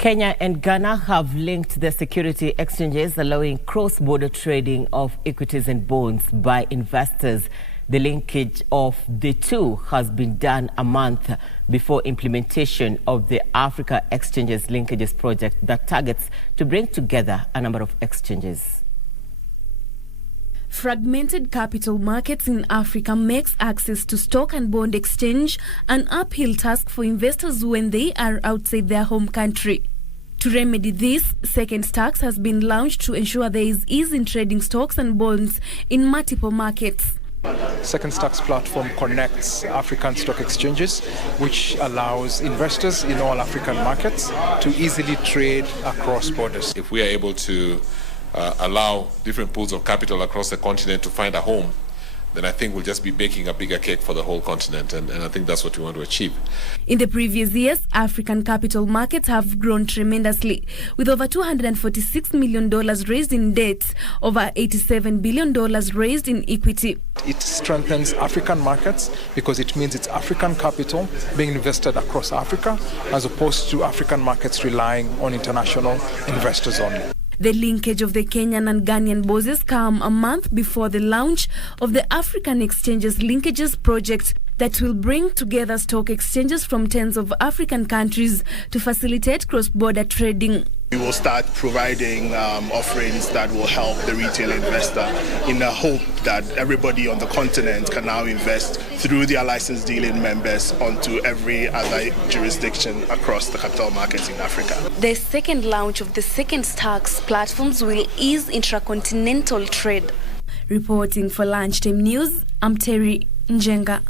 Kenya and Ghana have linked their security exchanges, allowing cross-border trading of equities and bonds by investors. The linkage of the two has been done a month before implementation of the Africa Exchanges Linkages Project that targets to bring together a number of exchanges. Fragmented capital markets in Africa makes access to stock and bond exchange an uphill task for investors when they are outside their home country. To remedy this, Second Tax has been launched to ensure there is ease in trading stocks and bonds in multiple markets. Second Tax platform connects African stock exchanges, which allows investors in all African markets to easily trade across borders. If we are able to allow different pools of capital across the continent to find a home, then I think we'll just be baking a bigger cake for the whole continent, and I think that's what we want to achieve. In the previous years, African capital markets have grown tremendously, with over $246 million raised in debt, over $87 billion raised in equity. It strengthens African markets because it means it's African capital being invested across Africa, as opposed to African markets relying on international investors only. The linkage of the Kenyan and Ghanaian bourses come a month before the launch of the African Exchanges Linkages Project that will bring together stock exchanges from tens of African countries to facilitate cross-border trading. We will start providing offerings that will help the retail investor in the hope that everybody on the continent can now invest through their licensed dealing members onto every other jurisdiction across the capital markets in Africa. The second launch of the Second Tax platforms will ease intracontinental trade. Reporting for Lunchtime News, I'm Terry Njenga.